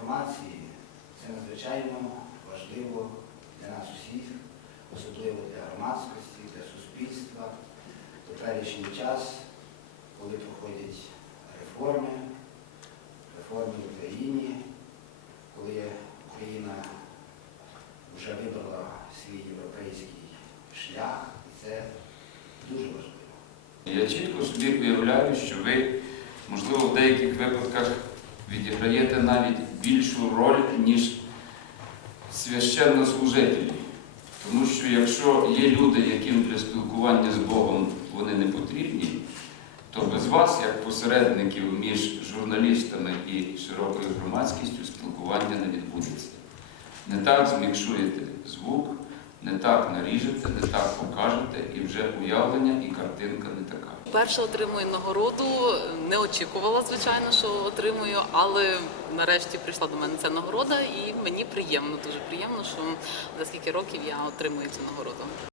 інформації це надзвичайно важливо для нас усіх, особливо для громадськості, для суспільства. У теперішній час, коли проходять реформи, реформи в Україні, коли Україна вже вибрала свій європейський шлях, і це дуже важливо. Я чітко собі уявляю, що ви, можливо, в деяких випадках відіграєте навіть більшу роль, ніж священнослужителі. Тому що якщо є люди, яким для спілкування з Богом вони не потрібні, то без вас, як посередників між журналістами і широкою громадськістю, спілкування не відбудеться. Не так змікшуєте звук, так наріжете, не так покажете, і вже уявлення і картинка не така. Перша отримую нагороду. Не очікувала, звичайно, що отримую, але нарешті прийшла до мене ця нагорода, і мені приємно, дуже приємно, що за скільки років я отримую цю нагороду.